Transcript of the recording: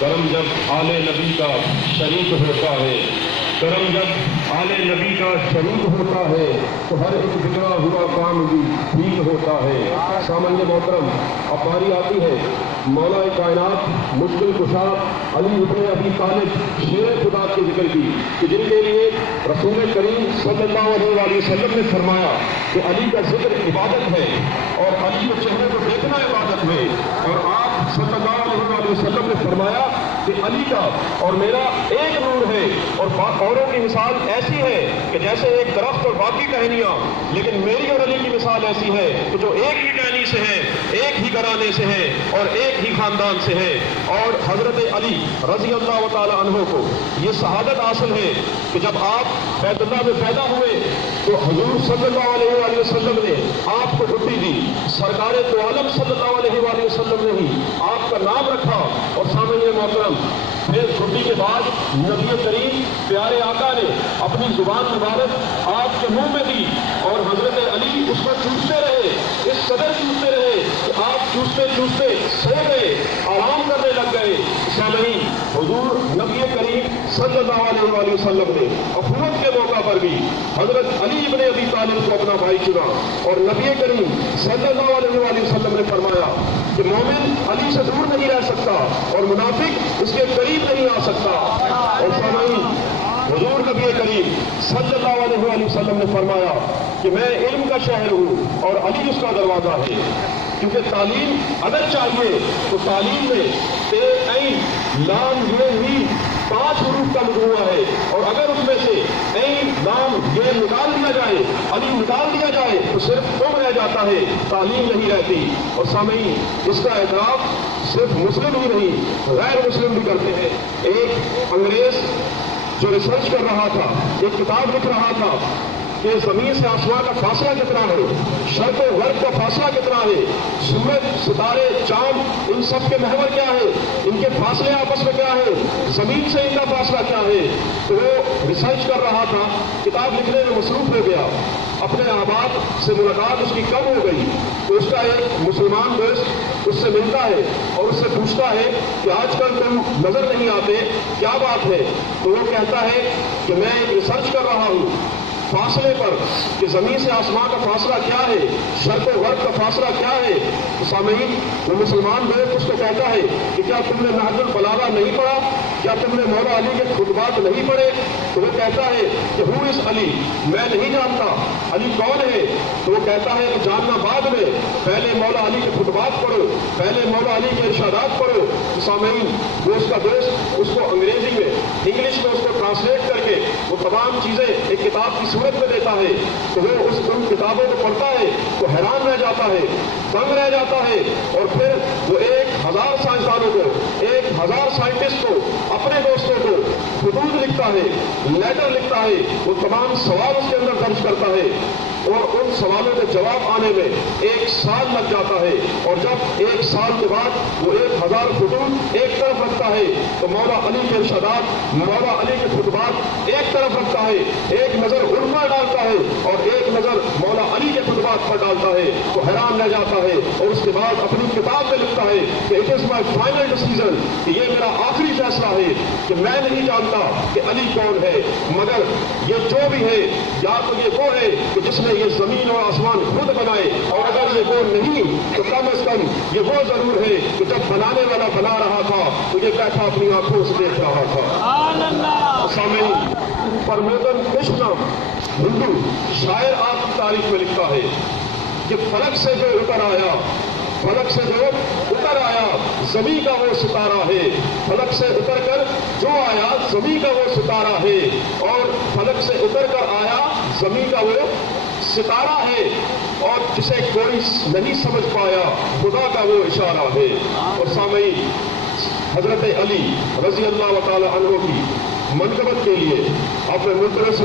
کرم جب آل نبی کا شریک ہوتا ہے، کرم جب آل نبی کا شریک ہوتا ہے تو ہر ایک بگڑا ہوا کام بھی ٹھیک ہوتا ہے۔ سامعین محترم، اب باری آتی ہے مولا کائنات مشکل کشا علی ابن ابی طالب شیر خدا کے ذکر کی، کہ جن کے لیے رسول کریم صلی اللہ علیہ وسلم نے فرمایا کہ علی کا ذکر عبادت ہے اور علی کے چہرے کو دیکھنا عبادت ہے، اور آپ صلی اللہ علیہ وسلم نے فرمایا کہ علی کا اور میرا ایک نور ہے، اور اوروں کی مثال ایسی ہے کہ جیسے ایک درخت اور باقی ٹہنیاں، لیکن میری اور علی کی مثال ایسی ہے کہ جو ایک ہی ٹہنی سے ہے، ایک ہی گھرانے سے ہے اور ایک ہی خاندان سے ہے۔ اور حضرت علی رضی اللہ تعالی عنہ کو یہ شہادت حاصل ہے کہ جب آپ بیت اللہ میں پیدا ہوئے تو حضور صلی اللہ علیہ وسلم نے آپ کو گھٹی دی، سرکار دو عالم صلی اللہ علیہ وسلم نے ہی آپ کا نام رکھا۔ اور سامعین محترم، پھر چھٹی کے بعد نبی کریم پیارے آقا نے اپنی زبان مبارک آپ کے منہ میں دی، اور حضرت علی اس پر چوستے رہے، اس قدر چوستے رہے کہ آپ چوستے چوستے سو گئے، آرام کرنے لگ گئے۔ سامعین، حضور نبی کریم صلی اللہ علیہ وسلم نے اخوت کے موقع پر بھی حضرت علی ابن ابی طالب کو اپنا بھائی چنا، اور نبی کریم صلی اللہ علیہ وسلم نے فرمایا کہ مومن علی سے دور نہیں رہ سکتا اور منافق اس کے قریب نہیں آ سکتا۔ اور سامعین، حضور نبی کریم صلی اللہ علیہ وسلم نے فرمایا کہ میں علم کا شہر ہوں اور علی اس کا دروازہ ہے، کیونکہ تعلیم اگر چاہیے تو تعلیم میں تے عین لام یہ ہی 5 حروف کا مجموعہ ہے، اور اگر اس میں سے عین لام یہ نکال دیا جائے، علی نکال دیا جائے تو صرف تم رہ جاتا ہے، تعلیم نہیں رہتی۔ اور سامعین، اس کا اعتراف صرف مسلم ہی نہیں غیر مسلم بھی کرتے ہیں۔ ایک انگریز جو ریسرچ کر رہا تھا، ایک کتاب لکھ رہا تھا کہ زمین سے آسمان کا فاصلہ کتنا ہے، شرق و غرب کا فاصلہ کتنا ہے، سورج، ستارے، چاند، ان سب کے محور کیا ہے، ان کے فاصلے آپس میں کیا ہے، زمین سے ان کا فاصلہ کیا ہے۔ تو وہ ریسرچ کر رہا تھا، کتاب لکھنے میں مصروف ہو گیا، اپنے احباب سے ملاقات اس کی کم ہو گئی، تو اس کا ایک مسلمان دوست اس سے ملتا ہے اور اس سے پوچھتا ہے کہ آج کل تم نظر نہیں آتے، کیا بات ہے؟ تو وہ کہتا ہے کہ میں ایک ریسرچ کر رہا ہوں فاصلے پر، کہ زمین سے آسمان کا فاصلہ کیا ہے، شرق و غرب کا فاصلہ کیا ہے۔ تو سامعین، وہ مسلمان دوست اس کو کہتا ہے کہ کیا تم نے نہج البلاغہ نہیں پڑھا، کیا تم نے مولا علی کے خطبات نہیں پڑھے؟ تو وہ کہتا ہے کہ ہو اس علی، میں نہیں جانتا علی کون ہے۔ تو وہ کہتا ہے کہ جاننا بعد میں، پہلے مولا علی کے خطبات پڑھو، پہلے مولا علی کے ارشادات پڑھو۔ تو سامعین، وہ اس کا دوست اس کو انگریزی میں، انگلش میں اس کو ٹرانسلیٹ کر کے وہ تمام چیزیں ایک کتاب کی صورت میں دیتا ہے، تو وہ ان کتابوں کو پڑھتا ہے تو حیران رہ جاتا ہے، دنگ رہ جاتا ہے، اور پھر وہ 1000 سائنسدانوں کو، 1000 سائنٹسٹ کو، اپنے دوستوں کو خطوط لکھتا ہے، لیٹر لکھتا ہے، وہ تمام سوال اس کے اندر درج کرتا ہے، اور ان سوالوں کے جواب آنے میں 1 سال لگ جاتا ہے۔ اور جب 1 سال کے بعد وہ 1000 خطوط ایک طرف رکھتا ہے تو مولا علی کے ارشادات، مولا علی کے خطبات ایک طرف رکھتا ہے، ایک نظر ان پر ڈالتا ہے اور ایک نظر مولا علی کے خطبات پر ڈالتا ہے، تو حیران رہ جاتا ہے، اور اس کے بعد اپنی کتاب میں لکھتا ہے کہ it is my final decision, کہ یہ میرا آخری فیصلہ ہے کہ میں نہیں جانتا کہ علی کون ہے، مگر یہ جو بھی ہے یا تو یہ وہ ہے کہ جس نے یہ زمین اور آسمان خود بنائے، اور اگر یہ وہ نہیں تو کم از کم یہ وہ ضرور ہے کہ جب بنانے والا بنا رہا تھا تو یہ بیٹھا اپنی آنکھوں سے دیکھ رہا تھا۔ سامعین، پرمودن کرشنا ہندو شاعر آپ کی تاریخ میں لکھتا ہے کہ فلک سے جو اتر آیا، فلک سے جو اتر آیا زمین کا وہ ستارہ ہے، فلک سے اتر کر جو آیا زمین کا وہ ستارہ ہے، اور فلک سے اتر کر آیا زمین کا وہ ستارہ ہے، اور جسے کوئی نہیں سمجھ پایا خدا کا وہ اشارہ ہے۔ اور سامعین، حضرت علی رضی اللہ تعالی عنہ کی منقبت کے لیے اپنے مدرس